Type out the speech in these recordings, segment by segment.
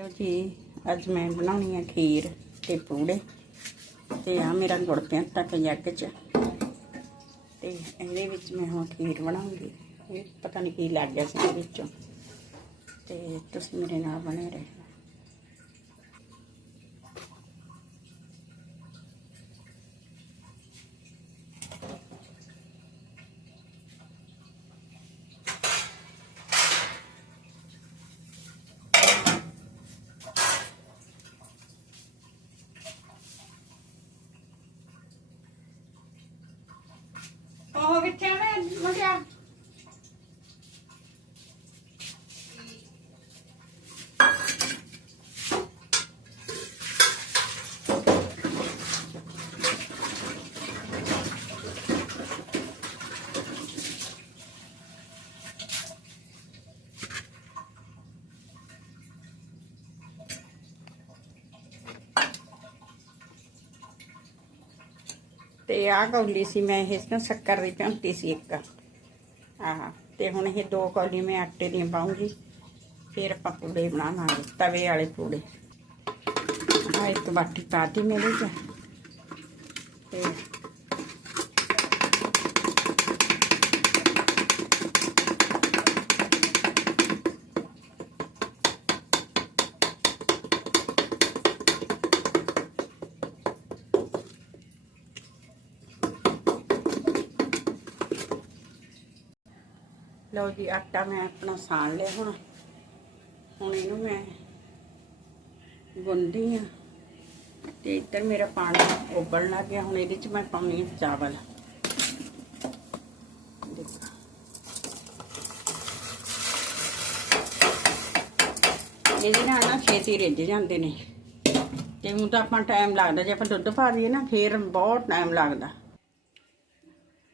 ਲਓ ਜੀ, ਅੱਜ ਮੈਂ ਬਣਾਉਣੀ ਹੈ ਖੀਰ ਤੇ ਪੂੜੇ ਤੇ ਆ ਮੇਰਾ ਗੁੜ ਪਿਆ ਤੱਕ ਜੱਗ 'ਚ। ਤੇ ਇਹਦੇ ਵਿੱਚ ਮੈਂ ਹੁਣ ਖੀਰ ਬਣਾਉਂਗੀ। ਇਹ ਪਤਾ ਨਹੀਂ ਕੀ ਲੱਗ ਗਿਆ ਸੀ ਇਹਦੇ ਵਿੱਚੋਂ। ਤੇ ਤੁਸੀਂ ਮੇਰੇ ਨਾਲ ਬਣੇ ਰਹੋ। ਉਹ ਕਿੱਥੇ ਮੈਂ ਮਗਿਆ ਤੇ ਆਹ ਕੌਲੀ ਸੀ ਮੈਂ ਇਸ ਨੂੰ ਸ਼ੱਕਰ ਦੀ ਭੰਤੀ ਸੀ ਇੱਕ। ਆਹ, ਤੇ ਹੁਣ ਇਹ ਦੋ ਕੌਲੀ ਮੈਂ ਆਟੇ ਦੀਆਂ ਪਾਉਂਗੀ। ਫਿਰ ਆਪਾਂ ਪੂੜੇ ਬਣਾਵਾਂਗੇ, ਤਵੇ ਵਾਲੇ ਪੂੜੇ। ਆਹ ਇੱਕ ਬਾਟੀ ਪਾਤੀ ਮੇਰੇ ਚ। ਤੇ ਲਓ ਜੀ, ਆਟਾ ਮੈਂ ਆਪਣਾ ਸਾਣ ਲਿਆ ਹੁਣ। ਹੁਣ ਇਹਨੂੰ ਮੈਂ ਗੁੰਦੀ ਆ ਤੇ ਇੱਧਰ ਮੇਰਾ ਪਾਣੀ ਉਬਲਣ ਲੱਗ ਗਿਆ। ਹੁਣ ਇਹਦੇ ਚ ਮੈਂ ਪਾਉਣੀ ਆ ਚਾਵਲ। ਦੇਖੋ। ਇਹਦੇ ਨਾਲ ਨਾ ਛੇਤੀ ਰਿੱਝ ਜਾਂਦੇ ਨੇ। ਤੇ ਹੁਣ ਤਾਂ ਆਪਾਂ ਟਾਈਮ ਲੱਗਦਾ, ਜੇ ਆਪਾਂ ਦੁੱਧ ਪਾ ਦਈਏ ਨਾ, ਫੇਰ ਬਹੁਤ ਟਾਈਮ ਲੱਗਦਾ।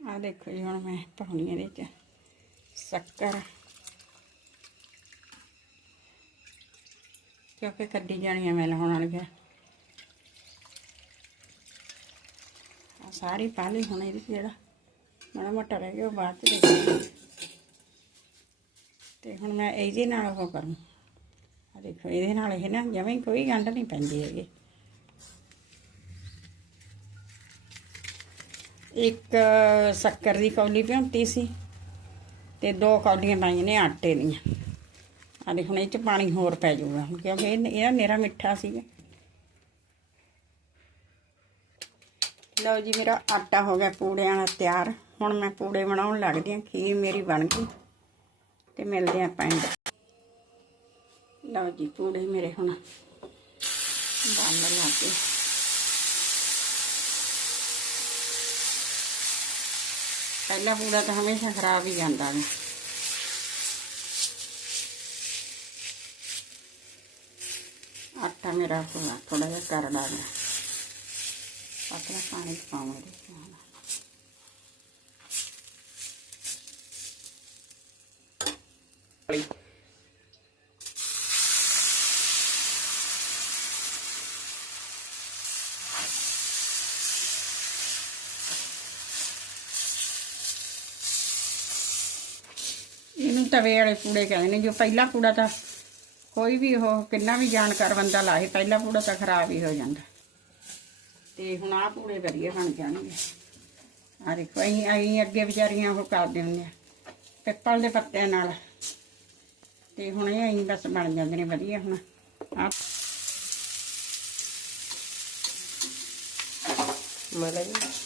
ਆ ਦੇਖੋ ਜੀ, ਹੁਣ ਮੈਂ ਪਾਉਣੀ ਇਹਦੇ ਚ। ਸ਼ੱਕਰ। ਕਿਉਂਕਿ ਕੱਢੀ ਜਾਣੀ ਆ ਮੈਂ ਲਾਉਣ ਵਾਲੀ ਫਿਰ ਸਾਰੀ ਪਾ ਲਈ ਹੁਣ ਇਹਦੇ ਜਿਹੜਾ ਮਾੜਾ ਮੋਟਾ ਰਹਿ ਗਿਆ ਉਹ ਬਾਅਦ ਚ ਦੇਖਾਂਗੇ ਤੇ ਹੁਣ ਮੈਂ ਇਹਦੇ ਨਾਲ ਉਹ ਕਰੂੰ। ਆ ਦੇਖੋ, ਇਹਦੇ ਨਾਲ ਇਹ ਨਾ ਜਵੇਂ ਕੋਈ ਗੰਢ ਨਹੀਂ ਪੈਂਦੀ ਹੈਗੀ। ਇੱਕ ਸ਼ੱਕਰ ਦੀ ਕੌਲੀ ਭਿਉਂਤੀ ਸੀ। ਤੇ ਦੋ ਕੌਲੀਆਂ ਪਾਈਆਂ ਨੇ, ਆਟੇ ਦੀਆਂ। ਆ ਦੇਖ ਹੁਣ ਇਹ ਚ ਪਾਣੀ ਹੋਰ ਪੈ ਜਾਊਗਾ ਹੁਣ ਕਿਉਂਕਿ ਇਹ ਇਹਦਾ ਨੇਰਾ ਮਿੱਠਾ ਸੀਗਾ। ਲਓ ਜੀ, ਮੇਰਾ ਆਟਾ ਹੋ ਗਿਆ ਪੂੜਿਆਂ ਦਾ ਤਿਆਰ। ਹੁਣ ਮੈਂ ਪੂੜੇ ਬਣਾਉਣ ਲੱਗਦੀ ਹਾਂ, ਖੀਰ ਮੇਰੀ ਬਣ ਗਈ। ਤੇ ਮਿਲਦੇ ਆਪਾਂ ਪੈਂਡ ਲਓ ਜੀ, ਪੂੜੇ ਮੇਰੇ ਹੁਣ ਬਣ ਲੱਗੇ ਪਹਿਲਾ ਪੂੜਾ ਤਾਂ ਹਮੇਸ਼ਾ ਖਰਾਬ ਹੀ ਜਾਂਦਾ ਹੈ। ਆਟਾ ਮੇਰਾ ਥੋੜਾ ਥੋੜਾ ਜਿਹਾ ਕਰੜਾ ਹੈ ਪਤਲਾ ਪਾਣੀ ਪਾਵਾਂਗੇ ਇਹਨੂੰ ਤਵੇ ਵਾਲੇ ਕੂੜੇ ਕਹਿੰਦੇ ਨੇ, ਜੋ ਪਹਿਲਾ ਕੂੜਾ ਤਾਂ ਕੋਈ ਵੀ ਉਹ ਕਿੰਨਾ ਵੀ ਜਾਣਕਾਰ ਬੰਦਾ ਲਾਏ, ਪਹਿਲਾ ਕੂੜਾ ਤਾਂ ਖਰਾਬ ਹੀ ਹੋ ਜਾਂਦਾ। ਤੇ ਹੁਣ ਆਹ ਪੂੜੇ ਵਧੀਆ ਬਣ ਜਾਣਗੇ। ਆ ਦੇਖੋ, ਅਸੀਂ ਅਸੀਂ ਅੱਗੇ ਵਿਚਾਰੀਆਂ ਉਹ ਕਰਦੇ ਹੁੰਦੇ ਆ, ਪਿੱਪਲ ਦੇ ਪੱਤਿਆਂ ਨਾਲ। ਤੇ ਹੁਣ ਇਹ ਅਸੀਂ ਬਸ ਬਣ ਜਾਂਦੇ ਨੇ, ਵਧੀਆ ਹੁਣ। ਆ ਮਲਾਈ ਕੰਦੇ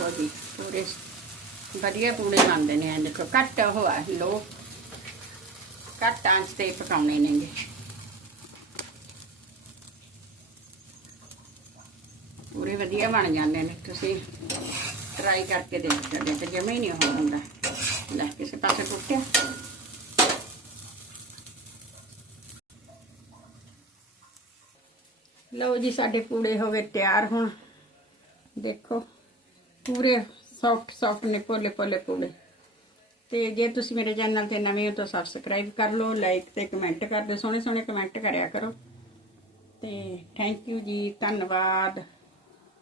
ਦੇਖੋ ਜੀ ਪੂਰੇ ਵਧੀਆ ਪੂੜੇ ਬਣਦੇ ਨੇ ਇਹ ਦੇਖੋ, ਘੱਟ ਉਹ ਆ, ਲੋ। ਘੱਟ ਆਂਚ ਤੇ ਪਕਾਉਣੇ ਨੇਗੇ। ਪੂਰੇ ਵਧੀਆ ਬਣ ਜਾਂਦੇ ਨੇ, ਤੁਸੀਂ ਟਰਾਈ ਕਰਕੇ ਦੇਖ ਸਕਦੇ ਤੇ ਜਮੇ ਨਹੀਂ ਹੋ ਹੁੰਦਾ। ਲੈ, ਕਿਸੇ ਪਾਸੇ ਟੁੱਟਿਆ। ਲਓ ਜੀ, ਸਾਡੇ ਪੂੜੇ ਹੋ ਗਏ ਤਿਆਰ ਹੁਣ। ਦੇਖੋ। ਪੂਰੇ ਸੌਫਟ ਸੌਫਟ ਨੇ, ਪੋਲੇ ਪੋਲੇ, ਪੂੜੇ। ਤੇ ਜੇ ਤੁਸੀਂ ਮੇਰੇ ਚੈਨਲ ਤੇ ਨਵੇਂ ਹੋ ਤਾਂ ਸਬਸਕ੍ਰਾਈਬ ਕਰ ਲਓ ਲਾਈਕ ਤੇ ਕਮੈਂਟ ਕਰ ਦਿਓ ਸੋਹਣੇ ਸੋਹਣੇ ਕਮੈਂਟ ਕਰਿਆ ਕਰੋ। ਤੇ ਥੈਂਕ ਯੂ ਜੀ, ਧੰਨਵਾਦ।